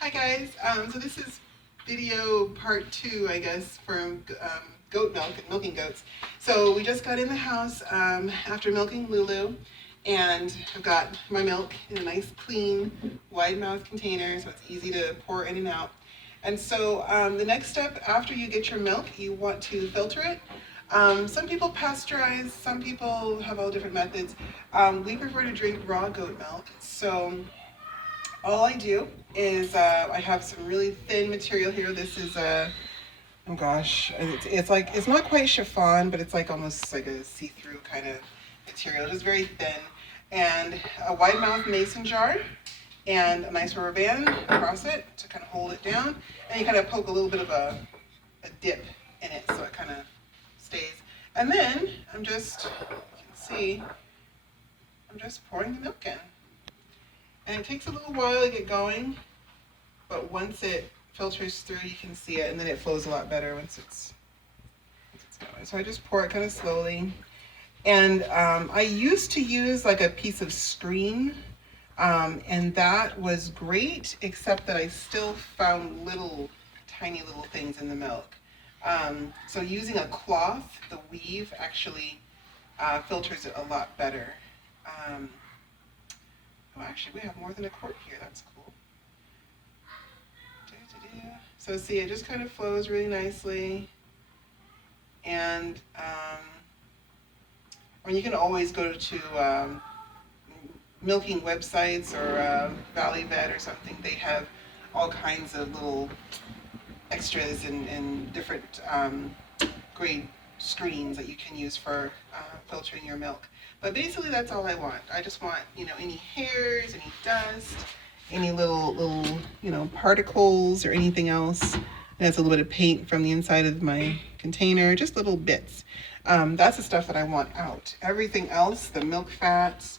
Hi guys, so this is video part 2, I guess, from goat milk and milking goats. So we just got in the house after milking Lulu, and I've got my milk in a nice clean wide mouth container so it's easy to pour in and out. And so the next step after you get your milk, you want to filter it. Some people pasteurize, some people have all different methods. We prefer to drink raw goat milk, so all I do is I have some really thin material here. This is oh gosh, it's not quite chiffon, but it's like almost like a see-through kind of material. It is very thin, and a wide mouth mason jar, and a nice rubber band across it to kind of hold it down, and you kind of poke a little bit of a dip in it so it kind of stays. And then I'm just, you can see, I'm just pouring the milk in. And it takes a little while to get going, but once it filters through, you can see it, and then it flows a lot better once it's going. So I just pour it kind of slowly. And I used to use like a piece of screen, and that was great, except that I still found tiny little things in the milk. So using a cloth, the weave actually filters it a lot better. Oh, actually, we have more than a quart here. That's cool. So see, it just kind of flows really nicely. And or you can always go to milking websites or Valley Vet or something. They have all kinds of little extras and different grade screens that you can use for filtering your milk. But basically that's all I want. I just want, any hairs, any dust, any little particles or anything else. And that's a little bit of paint from the inside of my container, just little bits. That's the stuff that I want out. Everything else, the milk fats,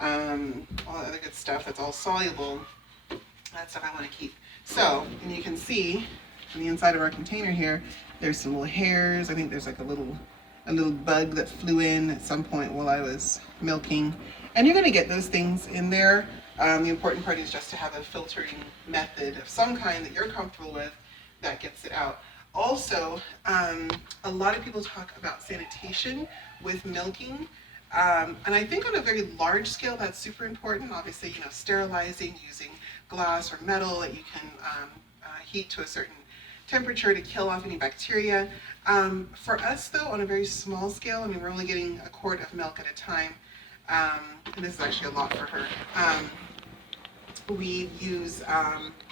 all the other good stuff that's all soluble, that stuff I want to keep. So, and you can see on the inside of our container here, there's some little hairs. I think there's like a little bug that flew in at some point while I was milking. And you're going to get those things in there. The important part is just to have a filtering method of some kind that you're comfortable with that gets it out. Also, a lot of people talk about sanitation with milking. And I think on a very large scale, that's super important. Obviously, sterilizing using glass or metal that you can heat to a certain temperature to kill off any bacteria. For us though, on a very small scale, we're only getting a quart of milk at a time, and this is actually a lot for her. We use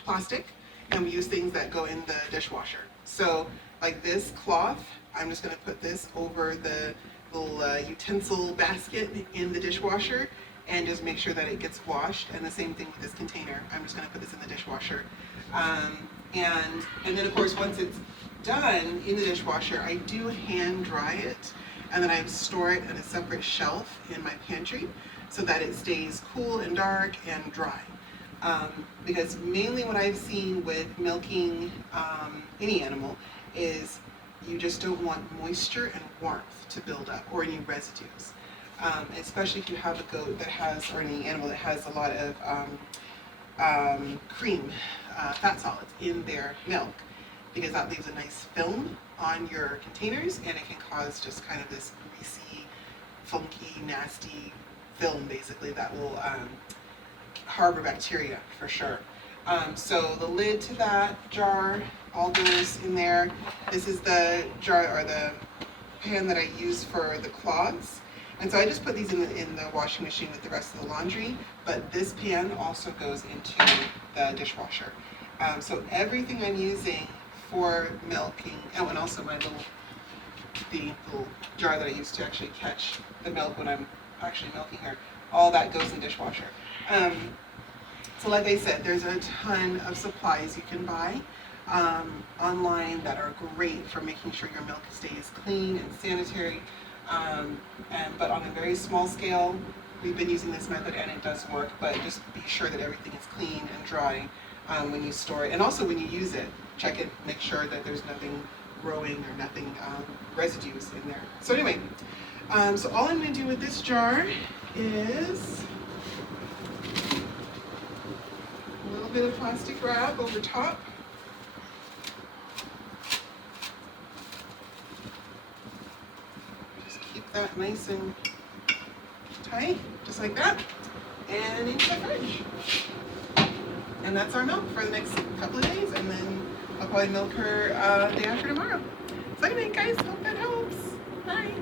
plastic, and we use things that go in the dishwasher. So like this cloth, I'm just going to put this over the little utensil basket in the dishwasher and just make sure that it gets washed. And the same thing with this container. I'm just going to put this in the dishwasher. And then of course once it's done in the dishwasher, I do hand dry it, and then I store it in a separate shelf in my pantry so that it stays cool and dark and dry. Because mainly what I've seen with milking any animal is you just don't want moisture and warmth to build up or any residues. Especially if you have a goat that has, or any animal that has a lot of cream, fat solids in their milk, because that leaves a nice film on your containers, and it can cause just kind of this greasy, funky, nasty film basically that will harbor bacteria for sure. So the lid to that jar all goes in there. This is the jar or the pan that I use for the cloths. And so I just put these in the washing machine with the rest of the laundry, but this pan also goes into the dishwasher. So everything I'm using for milking, and also the little jar that I use to actually catch the milk when I'm actually milking her, all that goes in the dishwasher. So like I said, there's a ton of supplies you can buy online that are great for making sure your milk stays clean and sanitary. But on a very small scale, we've been using this method and it does work, but just be sure that everything is clean and dry when you store it. And also when you use it, check it, make sure that there's nothing growing or nothing, residues in there. So anyway, so all I'm going to do with this jar is a little little bit of plastic wrap over top. Just keep that nice and tight, just like that, and into the fridge. And that's our milk for the next couple of days, and then I'll probably milk her day after tomorrow. So anyway, guys, hope that helps. Bye.